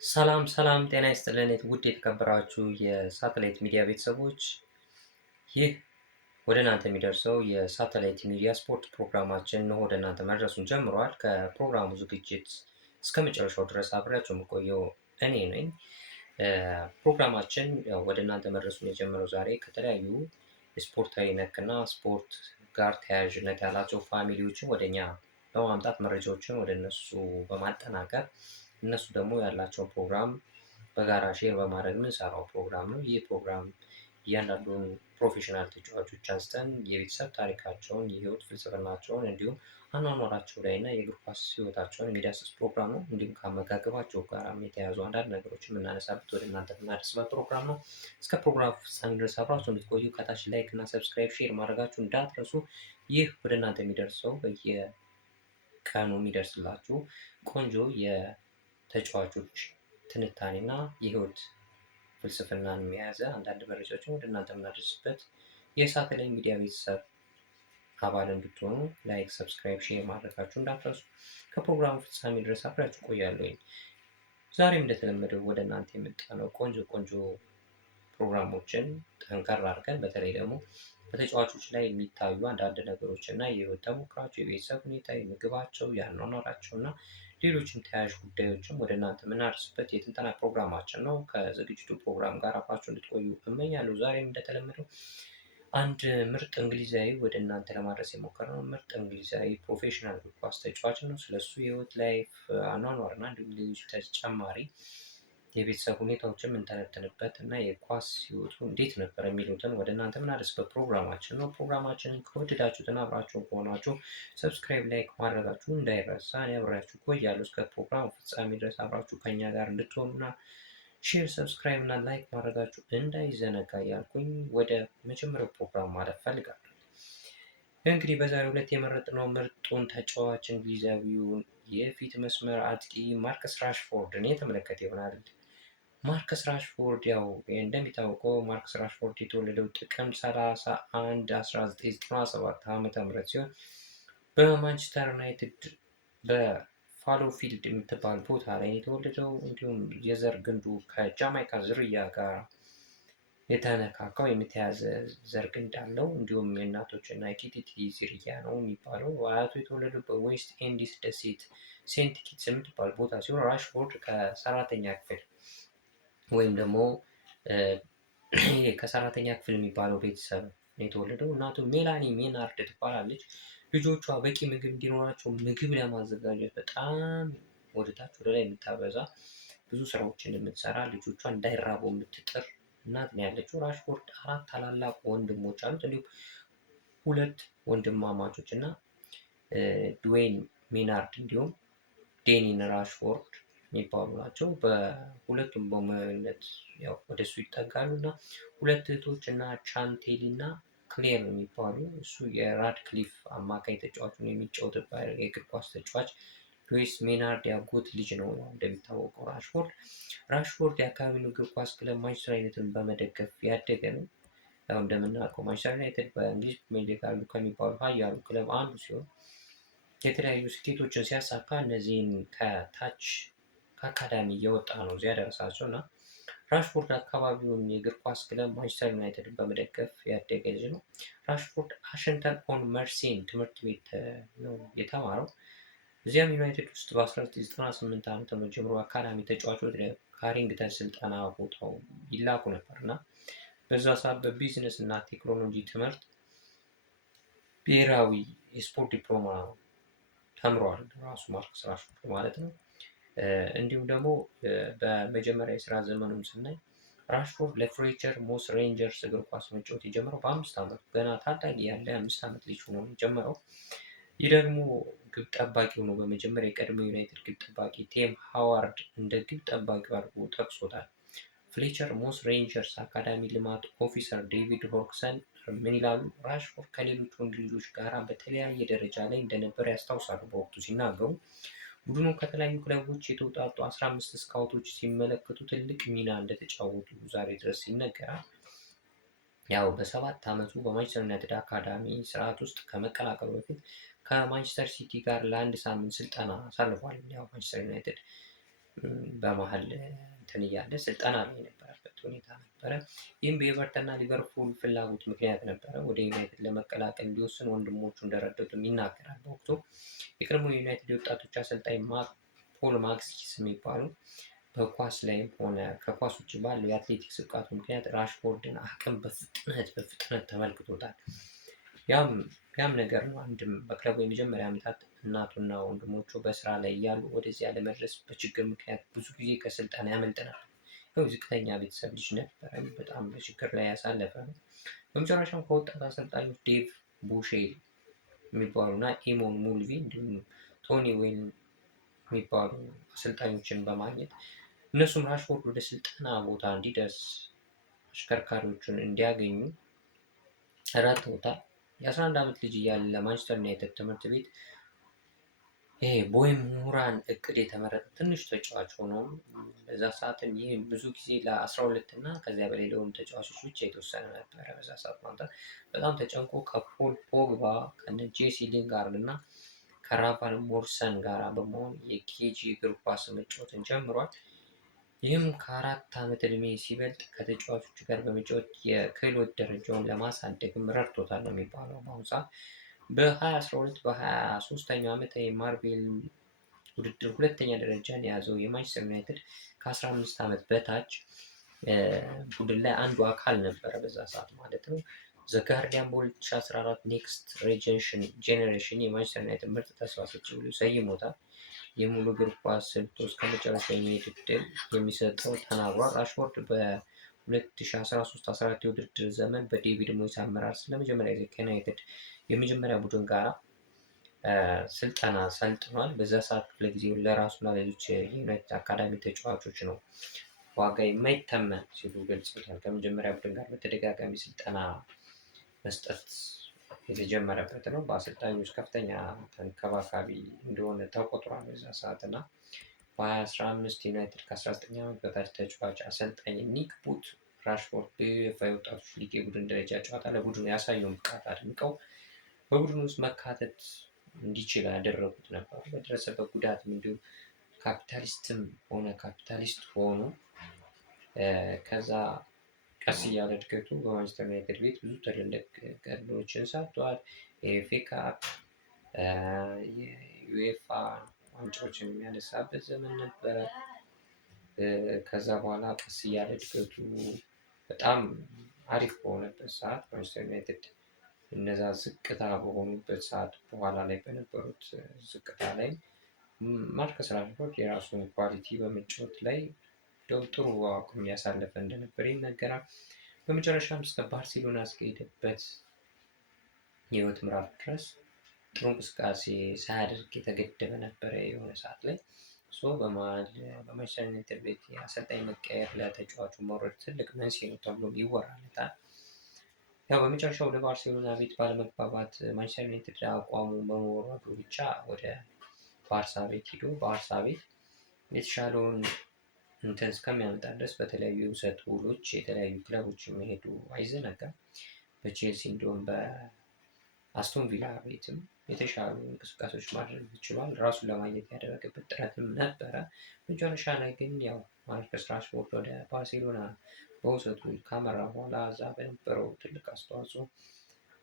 ሰላም ሰላም ጤና ይስጥልን ውድ የተከበራችሁ የሳተላይት ሚዲያ ቤተሰቦች፣ ይህ ወደ እናንተ የሚደርሰው የሳተላይት ሚዲያ ስፖርት ፕሮግራማችን ነው ወደ እናንተ መድረሱን ጀምሯል። ከፕሮግራሙ ዝግጅት እስከ መጨረሻው ድረስ አብሬያችሁ የምቆየው እኔ ነኝ። ፕሮግራማችን ወደ እናንተ መድረሱን የጀመረው ዛሬ ከተለያዩ ስፖርታዊ ነክና ስፖርት ጋር ተያያዥነት ያላቸው ፋሚሊዎችን ወደኛ በማምጣት መረጃዎችን ወደ እነሱ በማጠናቀር እነሱ ደግሞ ያላቸውን ፕሮግራም በጋራ ሼር በማድረግ የምንሰራው ፕሮግራም ነው። ይህ ፕሮግራም እያንዳንዱን ፕሮፌሽናል ተጫዋቾች አንስተን የቤተሰብ ታሪካቸውን፣ የህይወት ፍልስፍናቸውን እንዲሁም አኗኗራቸው ላይ እና የእግር ኳስ ህይወታቸውን የሚዳስስ ፕሮግራም ነው። እንዲሁም ከአመጋገባቸው ጋር የተያያዙ አንዳንድ ነገሮችን የምናነሳበት ወደ እናንተ የምናደርስበት ፕሮግራም ነው። እስከ ፕሮግራም ፍጻሜ ድረስ አብራችሁ እንድትቆዩ ከታች ላይክ እና ሰብስክራይብ ሼር ማድረጋችሁ እንዳትረሱ። ይህ ወደ እናንተ የሚደርሰው በየቀኑ የሚደርስላችሁ ቆንጆ የተጫዋቾች ትንታኔና የህይወት ፍልስፍናን የያዘ አንዳንድ መረጃዎችን ወደ እናንተ የምናደርስበት የሳተላይት ሚዲያ ቤተሰብ አባል እንድትሆኑ ላይክ፣ ሰብስክራይብ፣ ሼር ማድረጋችሁ እንዳትረሱ። ከፕሮግራሙ ፍጻሜ ድረስ አብራችሁ ቆያለሁኝ። ዛሬም እንደተለመደው ወደ እናንተ የመጣነው ቆንጆ ፕሮግራሞችን ጠንከር አድርገን በተለይ ደግሞ በተጫዋቾች ላይ የሚታዩ አንዳንድ ነገሮች እና የህይወት ተሞክሯቸው፣ የቤተሰብ ሁኔታ፣ የምግባቸው፣ የአኗኗራቸው እና ሌሎችም ተያያዥ ጉዳዮችም ወደ እናንተ የምናደርስበት የትንተና ፕሮግራማችን ነው። ከዝግጅቱ ፕሮግራም ጋር አብራችሁ እንድትቆዩ እመኛለሁ። ዛሬም እንደተለመደው አንድ ምርጥ እንግሊዛዊ ወደ እናንተ ለማድረስ የሞከርነው ምርጥ እንግሊዛዊ ፕሮፌሽናል እግር ኳስ ተጫዋች ነው። ስለሱ የህይወት ላይፍ አኗኗር እና እንዲሁም ሌሎች ተጨማሪ የቤተሰብ ሁኔታዎችን የምንተነትንበት እና የኳስ ህይወቱ እንዴት ነበር የሚሉትን ወደ እናንተ የምናደርስበት ፕሮግራማችን ነው። ፕሮግራማችንን ከወደዳችሁትና አብራችሁን ከሆናችሁ ሰብስክራይብ፣ ላይክ ማድረጋችሁ እንዳይረሳ። እኔ አብሬያችሁ ቆያለሁ እስከ ፕሮግራሙ ፍጻሜ ድረስ አብራችሁ ከኛ ጋር እንድትሆኑና ሼር፣ ሰብስክራይብ እና ላይክ ማድረጋችሁ እንዳይዘነጋ እያልኩኝ ወደ መጀመሪያው ፕሮግራም ማለፍ ፈልጋለሁ። እንግዲህ በዛሬው ዕለት የመረጥነው ምርጡን ተጫዋች እንግሊዛዊውን የፊት መስመር አጥቂ ማርከስ ራሽፎርድን የተመለከተ ይሆናል። ማርከስ ራሽፎርድ ያው እንደሚታወቀው ማርከስ ራሽፎርድ የተወለደው ጥቅምት 31 1997 ዓ.ም ሲሆን በማንቸስተር ዩናይትድ በፋሎፊልድ የምትባል ቦታ ላይ የተወለደው። እንዲሁም የዘር ግንዱ ከጃማይካ ዝርያ ጋር የተነካካው የተያዘ ዘር ግንድ አለው። እንዲሁም የእናቶች እና የኪቲቲ ዝርያ ነው የሚባለው። አያቱ የተወለደው በዌስት ኢንዲስ ደሴት ሴንት ኪትስ የምትባል ቦታ ሲሆን ራሽፎርድ ከሰራተኛ ክፍል ወይም ደግሞ ከሰራተኛ ክፍል የሚባለው ቤተሰብ ነው የተወለደው። እናቱ ሜላኒ ሜናርድ ትባላለች። ልጆቿ በቂ ምግብ እንዲኖራቸው ምግብ ለማዘጋጀት በጣም ወደታች ወደ ላይ የምታበዛ ብዙ ስራዎችን የምትሰራ ልጆቿ እንዳይራቡ የምትጥር እናት ነው ያለችው። ራሽፎርድ 4 ታላላቅ ወንድሞች አሉት። እንዲሁም 2 ወንድማማቾች እና ድዌይን ሜናርድ እንዲሁም ዴኒን ራሽፎርድ የሚባሉ ናቸው። በሁለቱም በመሪነት ያው ወደሱ ይጠጋሉ እና 2 እህቶች እና ቻንቴሊ እና ክሌር የሚባሉ እሱ የራድክሊፍ አማካይ ተጫዋች ነው የሚጫወትበት የእግር ኳስ ተጫዋች ሉዊስ ሜናርድ ያጎት ልጅ ነው። እንደሚታወቀው ራሽፎርድ የአካባቢውን እግር ኳስ ክለብ ማንቸስተር ዩናይትድን በመደገፍ ያደገ ነው። ያው እንደምናውቀው ማንቸስተር ዩናይትድ በእንግሊዝ ፕሪሚየር ሊግ ካሉ ከሚባሉ ኃያሉ ክለብ አንዱ ሲሆን የተለያዩ ስኬቶችን ሲያሳካ እነዚህን ከታች ከአካዳሚ እየወጣ ነው እዚያ ደረሳቸው እና ራሽፎርድ አካባቢውን የእግር ኳስ ክለብ ማንቸስተር ዩናይትድን በመደገፍ ያደገ ልጅ ነው። ራሽፎርድ አሸንተን ኦን መርሴን ትምህርት ቤት ነው የተማረው። እዚያም ዩናይትድ ውስጥ በ1998 ዓ.ም ጀምሮ አካዳሚ ተጫዋቾች ወደ ካሪንግተን ስልጠና ቦታው ይላኩ ነበር እና በዛ ሰዓት በቢዝነስ እና ቴክኖሎጂ ትምህርት ብሔራዊ የስፖርት ዲፕሎማ ተምሯል ራሱ ማርከስ ራሽፎርድ ማለት ነው። እንዲሁም ደግሞ በመጀመሪያ የስራ ዘመኑም ስናይ ራሽፎርድ ለፍሬቸር ሞስ ሬንጀርስ እግር ኳስ መጫወት የጀመረው በ5 ዓመቱ ገና ታዳጊ ያለ 5 ዓመት ልጅ ሆኖ የጀመረው። ይህ ደግሞ ግብ ጠባቂ ሆኖ በመጀመሪያ የቀድሞ ዩናይትድ ግብ ጠባቂ ቴም ሃዋርድ እንደ ግብ ጠባቂ አድርጎ ጠቅሶታል። ፍሌቸር ሞስ ሬንጀርስ አካዳሚ ልማት ኦፊሰር ዴቪድ ሆርክሰን ምን ይላሉ? ራሽፎርድ ከሌሎች ወንድ ልጆች ጋር በተለያየ ደረጃ ላይ እንደነበር ያስታውሳሉ። በወቅቱ ሲናገሩ ቡድኑ ከተለያዩ ክለቦች የተውጣጡ 15 ስካውቶች ሲመለከቱ ትልቅ ሚና እንደተጫወቱ ዛሬ ድረስ ይነገራል። ያው በ7 ዓመቱ በማንቸስተር ዩናይትድ አካዳሚ ስርዓት ውስጥ ከመቀላቀሉ በፊት ከማንቸስተር ሲቲ ጋር ለ1 ሳምንት ስልጠና አሳልፏል። ያው ማንቸስተር ዩናይትድ በመሀል እንትን እያለ ስልጠና ላይ የነበረበት ሁኔታ ነበረ። ይህም በኤቨርተንና ሊቨርፑል ፍላጎት ምክንያት ነበረ ወደ ዩናይትድ ለመቀላቀል እንዲወስን ወንድሞቹ እንደረደቱም ይናገራል። በወቅቱ የቀድሞ የዩናይትድ የወጣቶች አሰልጣኝ ፖል ማክሲስ የሚባሉ በኳስ ላይም ሆነ ከኳስ ውጭ ባለው የአትሌቲክስ ብቃቱ ምክንያት ራሽፎርድን አቅም በፍጥነት ተመልክቶታል። ያም ነገር ነው። አንድም በክለቡ የመጀመሪያ ዓመታት እናቱና ወንድሞቹ በስራ ላይ እያሉ ወደዚያ ለመድረስ በችግር ምክንያት ብዙ ጊዜ ከስልጠና ያመልጥ ነበር። ያው ዝቅተኛ ቤተሰብ ልጅ ነበረ። በጣም በችግር ላይ ያሳለፈ ነው። በመጨረሻም ከወጣት አሰልጣኞች ዴቭ ቡሼ የሚባሉና ኢሞን ሙልቪ እንዲሁም ቶኒ ዌይን የሚባሉ አሰልጣኞችን በማግኘት እነሱም ራሽፎርድ ወደ ስልጠና ቦታ እንዲደርስ አሽከርካሪዎቹን እንዲያገኙ ረድተውታል። የ11 ዓመት ልጅ እያለ ለማንቸስተር ዩናይትድ ትምህርት ቤት ቦይ ምሁራን እቅድ የተመረጠ ትንሽ ተጫዋች ሆኖ በዛ ሰዓትም ይህ ብዙ ጊዜ ለ12 እና ከዚያ በላይ ለሆኑ ተጫዋቾች ብቻ የተወሰነ ነበረ። በዛ ሰዓት ማምጣት በጣም ተጨንቆ ከፖል ፖግባ ከነ ጄሲ ሊንጋርድ እና ከራፋል ሞርሰን ጋር በመሆን የኬጂ እግር ኳስ መጫወትን ጀምሯል። ይህም ከ4 ዓመት ዕድሜ ሲበልጥ ከተጫዋቾቹ ጋር በመጫወት የክህሎት ደረጃውን ለማሳደግም ረድቶታል ነው የሚባለው። በአሁኑ ሰዓት በ2012 በ23ኛው ዓመት የማርቤል ውድድር ሁለተኛ ደረጃን የያዘው የማንቸስተር ዩናይትድ ከ15 ዓመት በታች ቡድን ላይ አንዱ አካል ነበረ በዛ ሰዓት ማለት ነው። ዘጋርዲያን በ2014 ኔክስት ጄኔሬሽን የማንቸስተር ዩናይትድ ምርጥ ተስፋ ሰጪ ብሎ ሰይሞታል። የሙሉ እግር ኳስ ስልት እስከ መጨረሻ የሚሄድ ዕድል የሚሰጠው ተናግሯል። ራሽፎርድ በ2013-14 የውድድር ዘመን በዴቪድ ሞይስ አመራር ስለመጀመሪያ ጊዜ ከዩናይትድ የመጀመሪያ ቡድን ጋር ስልጠና ሰልጥኗል። በዛ ሰዓት ክፍለ ጊዜው ለራሱና ሌሎች የዩናይትድ አካዳሚ ተጫዋቾች ነው ዋጋ የማይተመን ሲሉ ገልጸውታል። ከመጀመሪያ ቡድን ጋር በተደጋጋሚ ስልጠና መስጠት የተጀመረበት ነው። በአሰልጣኞች ከፍተኛ ተንከባካቢ እንደሆነ ተቆጥሯል በዛ ሰዓት እና በ2015 ዩናይትድ ከ19 ዓመት በታች ተጫዋች አሰልጣኝ ኒክ ቡት ራሽፎርድ በዩኤፋ የወጣቶች ሊግ የቡድን ደረጃ ጨዋታ ለቡድኑ ያሳየውን ብቃት አድንቀው በቡድኑ ውስጥ መካተት እንዲችል ያደረጉት ነበሩ። በደረሰበት ጉዳትም እንዲሁም ካፒታሊስት ሆኖ ከዛ ቀስ እያለ እድገቱ በማንቸስተር ዩናይትድ ቤት ብዙ ትልልቅ ገድሎችን ሰርቷል። የኤፍኤ ካፕ፣ የዩኤፋ ዋንጫዎችን የሚያነሳበት ዘመን ነበረ። ከዛ በኋላ ቀስ እያለ እድገቱ በጣም አሪፍ በሆነበት ሰዓት ማንቸስተር ዩናይትድ እነዛ ዝቅታ በሆኑበት ሰዓት በኋላ ላይ በነበሩት ዝቅታ ላይ ማርከስ ራሽፎርድ የራሱን ኳሊቲ በመጫወት ላይ ጥሩ አቋም ያሳለፈ እንደነበር ይነገራል። በመጨረሻም እስከ ባርሴሎና እስከሄደበት የህይወት ምዕራፍ ድረስ ጥሩ እንቅስቃሴ ሳያደርግ የተገደበ ነበረ የሆነ ሰዓት ላይ በመሀል በማንቸስተር ዩናይትድ ቤት የአሰልጣኝ መቀየር ለተጫዋቹ መውረድ ትልቅ መንስኤ ነው ተብሎ ይወራለታል። ያው በመጨረሻ ወደ ባርሴሎና ቤት ባለመግባባት ማንቸስተር ዩናይትድ አቋሙ በመውረዱ ብቻ ወደ ባርሳ ቤት ሂዶ ባርሳ ቤት የተሻለውን እንትን እስከሚያመጣ ድረስ በተለያዩ የውሰት ውሎች የተለያዩ ክለቦች መሄዱ አይዘነጋም። በቼልሲ እንዲሁም በአስቶን ቪላ ቤትም የተሻሉ እንቅስቃሴዎች ማድረግ ችሏል። ራሱን ለማግኘት ያደረገበት ጥረትም ነበረ። መጨረሻ ላይ ግን ያው ማርከስ ራሽፎርድ ወደ ባርሴሎና በውሰቱ ካመራ በኋላ እዛ በነበረው ትልቅ አስተዋጽኦ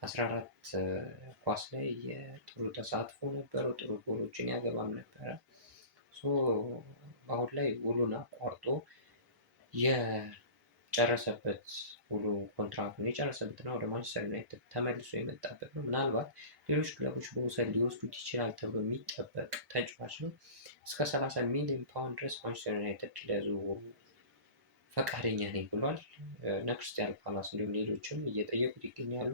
14 ኳስ ላይ ጥሩ ተሳትፎ ነበረው። ጥሩ ጎሎችን ያገባም ነበረ። አሁን ላይ ውሉን አቋርጦ የጨረሰበት ውሉ ኮንትራክቱን የጨረሰበትና ወደ ማንቸስተር ዩናይትድ ተመልሶ የመጣበት ነው። ምናልባት ሌሎች ክለቦች በውሰት ሊወስዱት ይችላል ተብሎ የሚጠበቅ ተጫዋች ነው። እስከ 30 ሚሊዮን ፓውንድ ድረስ ማንቸስተር ዩናይትድ ለዝውውሩ ፈቃደኛ ነኝ ብሏል። ክርስቲያን ፓላስ እንዲሁም ሌሎችም እየጠየቁት ይገኛሉ።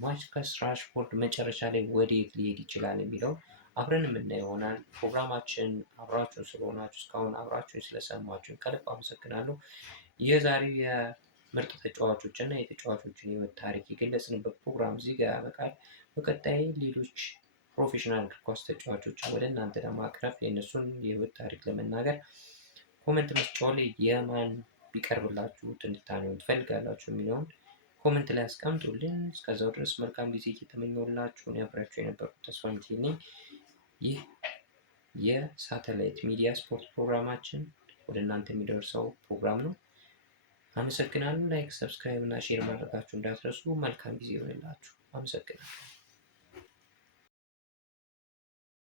ማርከስ ራሽፎርድ መጨረሻ ላይ ወዴት ሊሄድ ይችላል የሚለው አብረን የምናየው ይሆናል። ፕሮግራማችን አብራችሁን ስለሆናችሁ እስካሁን አብራችሁን ስለሰማችሁን ከልብ አመሰግናለሁ። የዛሬው የምርጥ ተጫዋቾች እና የተጫዋቾችን የህይወት ታሪክ የገለጽንበት ፕሮግራም እዚህ ጋር ያበቃል። በቀጣይ ሌሎች ፕሮፌሽናል እግር ኳስ ተጫዋቾች ወደ እናንተ ለማቅረብ የእነሱን የህይወት ታሪክ ለመናገር ኮመንት መስጫው ላይ የማን ቢቀርብላችሁ ትንታኔውን ትፈልጋላችሁ የሚለውን ኮመንት ላይ አስቀምጡልን። እስከዛው ድረስ መልካም ጊዜ እየተመኘሁላችሁ አብሬያችሁ የነበርኩት ተስፋ ሚካኤል ነኝ። ይህ የሳተላይት ሚዲያ ስፖርት ፕሮግራማችን ወደ እናንተ የሚደርሰው ፕሮግራም ነው። አመሰግናለሁ። ላይክ፣ ሰብስክራይብ እና ሼር ማድረጋችሁ እንዳትረሱ። መልካም ጊዜ ይሆንላችሁ። አመሰግናለሁ።